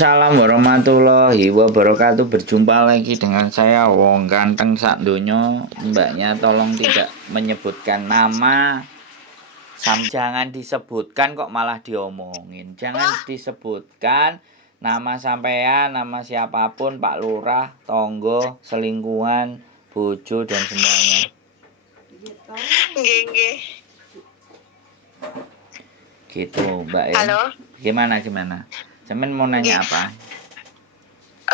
Waalaikumsalam warahmatullahi wabarakatuh. Berjumpa lagi dengan saya Wong Ganteng sak donya. Mbaknya tolong tidak menyebutkan nama. Jangan disebutkan kok malah diomongin. Jangan disebutkan nama sampean, nama siapapun, Pak Lurah, tonggo, selingkuhan, bojo dan semuanya. Nggih. Gitu, Mbak ya. Halo. Gimana? Sampean mau nanya apa?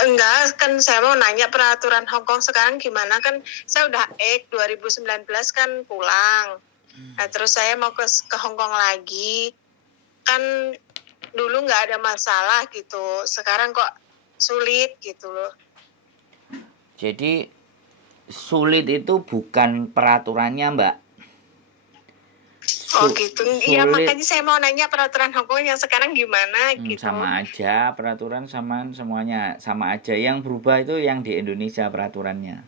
Enggak, kan saya mau nanya peraturan Hong Kong sekarang gimana, kan saya udah 2019 kan pulang. Nah, terus saya mau ke Hong Kong lagi. Kan dulu nggak ada masalah gitu. Sekarang kok sulit gitu loh. Jadi sulit itu bukan peraturannya, Mbak. Oh gitu. Iya, makanya saya mau nanya peraturan Hong Kong yang sekarang gimana gitu. Sama aja, peraturan sama semuanya sama aja. Yang berubah itu yang di Indonesia peraturannya.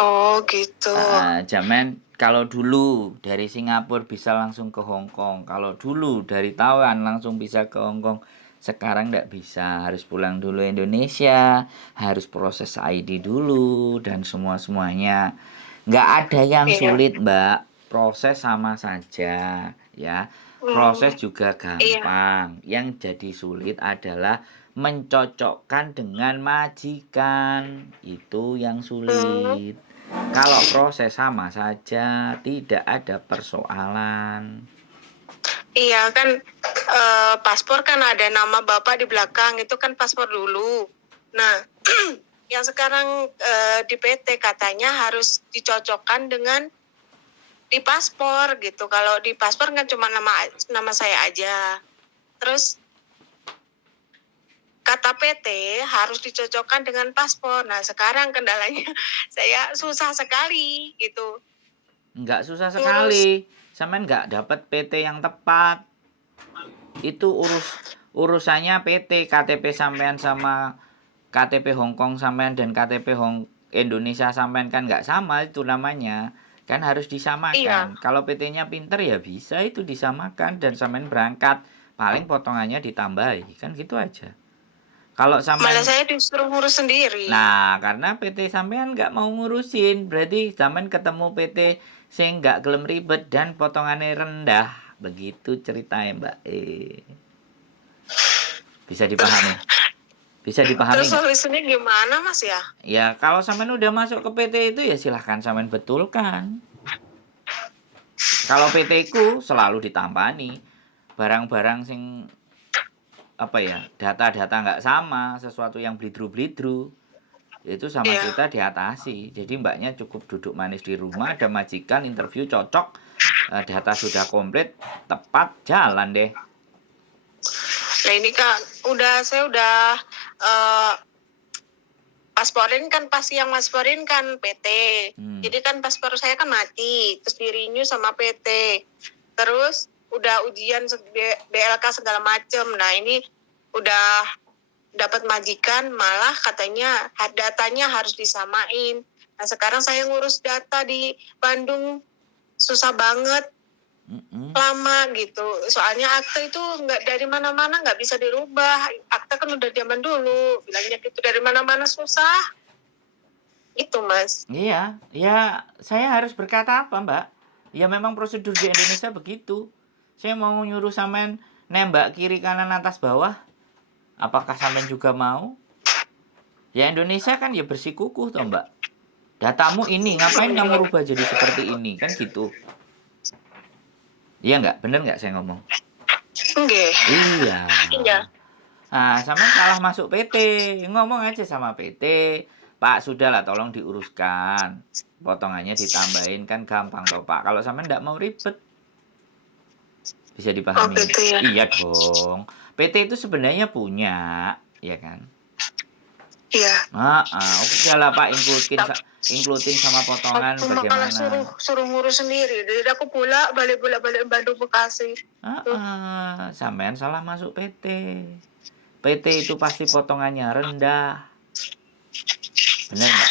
Oh gitu. Zaman kalau dulu dari Singapura bisa langsung ke Hong Kong. Kalau dulu dari Taiwan langsung bisa ke Hong Kong. Sekarang nggak bisa, harus pulang dulu Indonesia, harus proses ID dulu dan semuanya. Nggak ada yang sulit, Mbak. Proses sama saja, ya. Proses juga gampang. Yang jadi sulit adalah mencocokkan dengan majikan. Itu yang sulit. Kalau proses sama saja, tidak ada persoalan. Iya kan, paspor kan ada nama bapak di belakang, itu kan paspor dulu. Nah, yang sekarang di PT katanya harus dicocokkan dengan di paspor gitu. Kalau di paspor kan cuma nama saya aja. Terus kata PT harus dicocokkan dengan paspor. Nah, sekarang kendalanya saya susah sekali gitu. Enggak susah sekali. Sampean enggak dapat PT yang tepat. Itu urusannya PT, KTP sampean sama KTP Hong Kong sampean dan KTP Indonesia sampean kan enggak sama itu namanya. Kan harus disamakan. Iya. Kalau PT-nya pinter ya bisa itu disamakan dan sampean berangkat. Paling potongannya ditambahi, kan gitu aja. Kalau sampean malah saya disuruh ngurus sendiri. Nah, karena PT sampean nggak mau ngurusin, berarti sampean ketemu PT sing nggak gelem ribet dan potongannya rendah. Begitu ceritanya, Mbak. Bisa dipahami? Bisa dipahami? Terus solusinya gimana, Mas ya? Ya, kalau sampean udah masuk ke PT itu ya silahkan sampean betulkan. Kalau PT ku selalu ditampani barang-barang sing apa ya, data-data nggak sama, sesuatu yang blidru-blidru itu sama kita diatasi. Jadi mbaknya cukup duduk manis di rumah, ada majikan, interview cocok, data sudah komplit, tepat, jalan deh. Nah ini kan saya udah pasporin kan, pasti yang pasporin kan PT. Jadi kan paspor saya kan mati, terus di-renew sama PT. Terus udah ujian BLK segala macem. Nah ini udah dapat majikan, malah katanya datanya harus disamain. Nah sekarang saya ngurus data di Bandung susah banget, lama gitu. Soalnya akte itu nggak dari mana-mana, nggak bisa dirubah. Akte kan udah zaman dulu, bilangnya gitu dari mana-mana susah. Itu Mas. Iya, ya saya harus berkata apa Mbak? Ya memang prosedur di Indonesia begitu. Saya mau nyuruh sampean nembak kiri kanan atas bawah. Apakah sampean juga mau? Ya Indonesia kan ya bersikukuh toh Mbak. Datamu ini, ngapain kamu rubah jadi seperti ini? Kan gitu. Iya nggak? Bener nggak saya ngomong? Enggak. Iya. Iya. Nah, sampean salah masuk PT. Ngomong aja sama PT. Pak, sudahlah tolong diuruskan. Potongannya ditambahin kan gampang toh Pak. Kalau sampean nggak mau ribet. Bisa dipahami? Oh, gitu ya. Iya dong. PT itu sebenarnya punya, ya kan? Iya. Udah lah Pak, includein sama potongan aku bagaimana? Malah suruh ngurus sendiri. Jadi aku balik Bandung Bekasi. Sampean salah masuk PT. PT itu pasti potongannya rendah. Bener nggak?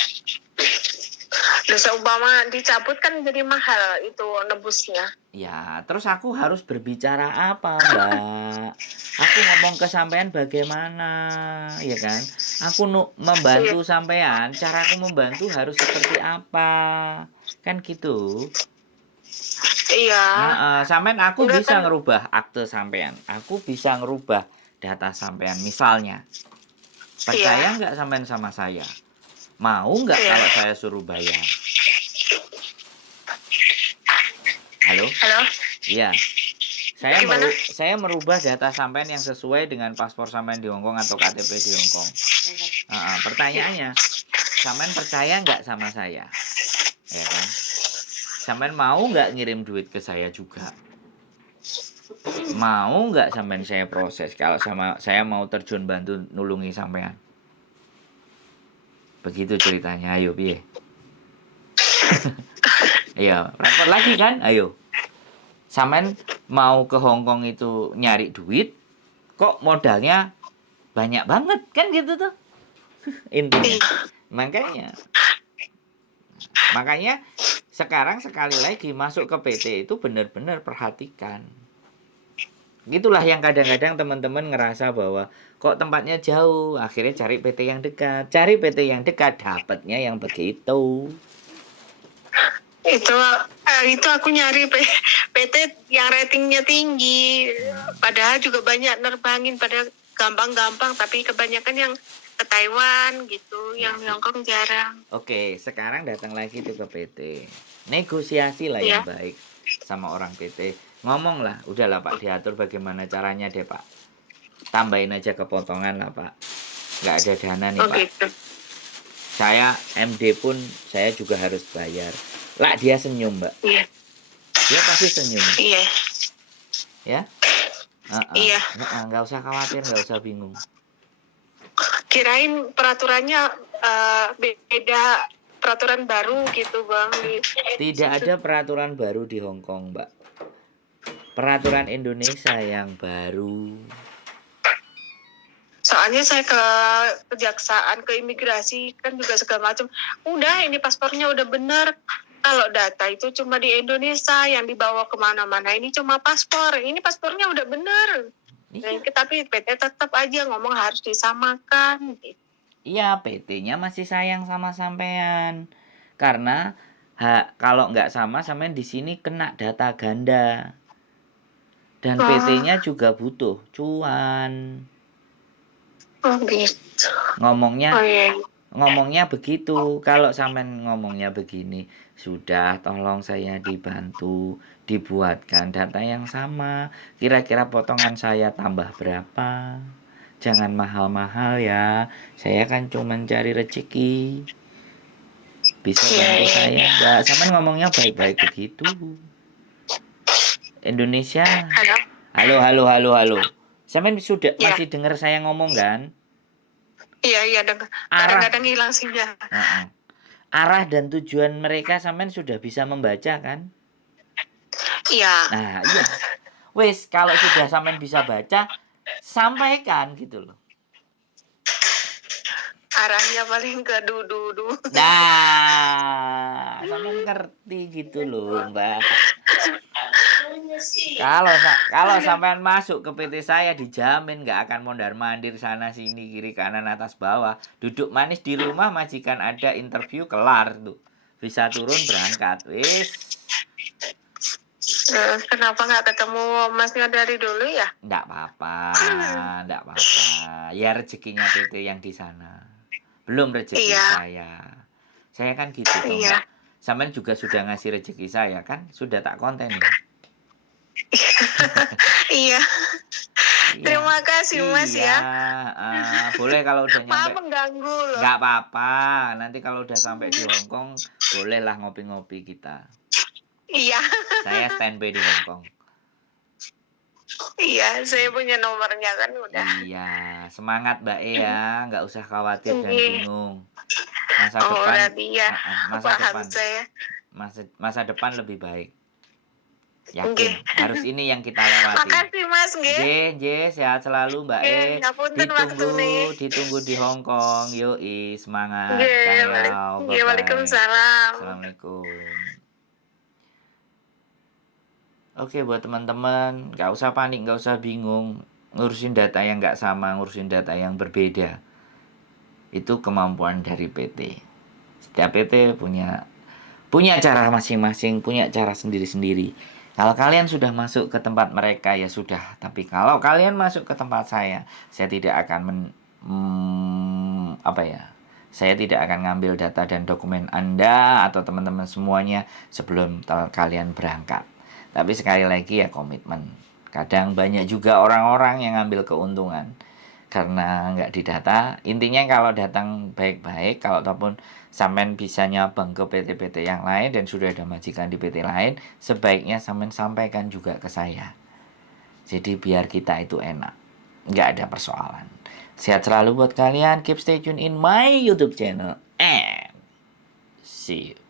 Nah, seumpama dicabut kan jadi mahal itu nebusnya. Ya, terus aku harus berbicara apa, Mbak? Aku ngomong ke sampean bagaimana, ya kan? Aku Iya. membantu sampean, caraku membantu harus seperti apa? Kan gitu. Iya. Sampean aku Enggak bisa kan. ngerubah akte sampean. Aku bisa ngerubah data sampean. Misalnya, Iya. percaya nggak sampean sama saya? Mau nggak Iya. kalau saya suruh bayar? Halo? Halo. Iya. Gimana? Saya merubah data sampean yang sesuai dengan paspor sampean di Hongkong atau KTP di Hongkong. Pertanyaannya, sampean percaya nggak sama saya? Ya kan? Sampean mau nggak ngirim duit ke saya juga? Mau nggak sampean saya proses kalau sama saya mau terjun bantu nulungi sampean? Begitu ceritanya. Ayo piye? Iya, repot lagi kan? Ayo. Sampean mau ke Hongkong itu nyari duit, kok modalnya banyak banget kan gitu tuh intinya. Makanya sekarang sekali lagi masuk ke PT itu benar-benar perhatikan. Itulah yang kadang-kadang teman-teman ngerasa bahwa kok tempatnya jauh, akhirnya cari PT yang dekat. Cari PT yang dekat, dapatnya yang begitu. Itu aku nyari PT yang ratingnya tinggi, padahal juga banyak nerbangin, pada gampang-gampang, tapi kebanyakan yang ke Taiwan gitu, yang Hongkong jarang. Oke, sekarang datang lagi tuh ke PT. Negosiasi lah yang Iya. baik sama orang PT. Ngomong lah, udahlah Pak, diatur bagaimana caranya deh Pak. Tambahin aja kepotongan lah Pak. Nggak ada dana nih Pak. Gitu. Saya MD pun saya juga harus bayar. Lah dia senyum Mbak. Iya. Dia pasti senyum. Iya. Ya? Iya. Nggak usah khawatir, nggak usah bingung. Kirain peraturannya beda, peraturan baru gitu Bang. Tidak ada peraturan baru di Hongkong Mbak. Peraturan Indonesia yang baru. Soalnya saya ke kejaksaan, ke imigrasi kan juga segala macam. Udah, ini paspornya udah bener. Kalau data itu cuma di Indonesia, yang dibawa kemana-mana ini cuma paspor. Ini paspornya udah bener. Iya. Tapi PT tetap aja ngomong harus disamakan. Iya, PT-nya masih sayang sama sampean. Karena kalau nggak sama sampean di sini kena data ganda. Dan PT-nya juga butuh cuan. Oh gitu. Ngomongnya begitu. Kalau sampean ngomongnya begini, sudah tolong saya dibantu dibuatkan data yang sama. Kira-kira potongan saya tambah berapa? Jangan mahal-mahal ya. Saya kan cuma cari rezeki. Bisa bantu saya enggak? Sampean ngomongnya baik-baik begitu. Indonesia. Halo. Sampean masih dengar saya ngomong kan? Iya, kadang-kadang hilang sinyal. Arah dan tujuan mereka sampean sudah bisa membaca kan? Iya. Nah, iya. Wes, kalau sudah sampean bisa baca, sampaikan gitu loh. Arahnya paling ke du. Nah, sampean ngerti gitu loh, Mbak. Kalau sampean masuk ke PT saya dijamin nggak akan mondar-mandir sana sini kiri kanan atas bawah. Duduk manis di rumah majikan ada interview kelar tuh. Bisa turun berangkat. Wis. Kenapa nggak ketemu Masnya dari dulu ya? Nggak apa-apa. Ya rezekinya PT yang di sana. Belum rezeki saya. Saya kan gitu toh, Mbak. Sampean juga sudah ngasih rezeki saya kan? Sudah tak konten nih. Iya. Terima kasih Mas ya. Boleh kalau udah nyampe. Maaf mengganggu loh. Nggak apa-apa. Nanti kalau udah sampai di Hongkong, bolehlah ngopi-ngopi kita. Iya. Saya standby di Hongkong. Iya, saya punya nomornya kan udah. Iya, semangat Mbak E ya, nggak usah khawatir dan bingung. Masa depan lebih baik. Yakin, harus ini yang kita lewati. Makasih Mas, sehat selalu Mbak E. Ditunggu di Hongkong. Yoi, semangat. Waalaikumsalam. Assalamualaikum. Oke, buat teman-teman, nggak usah panik, nggak usah bingung. ngurusin data yang nggak sama, ngurusin data yang berbeda. Itu kemampuan dari PT. Setiap PT punya cara masing-masing, punya cara sendiri-sendiri. Kalau kalian sudah masuk ke tempat mereka ya sudah. Tapi kalau kalian masuk ke tempat saya tidak akan saya tidak akan ngambil data dan dokumen Anda atau teman-teman semuanya sebelum kalian berangkat. Tapi sekali lagi ya komitmen. Kadang banyak juga orang-orang yang ngambil keuntungan karena nggak didata. Intinya kalau datang baik-baik, kalau ataupun sampean bisa nyabang ke PT-PT yang lain dan sudah ada majikan di PT lain, sebaiknya sampean sampaikan juga ke saya. Jadi biar kita itu enak, nggak ada persoalan. Sehat selalu buat kalian, keep stay tune in my YouTube channel, and see you.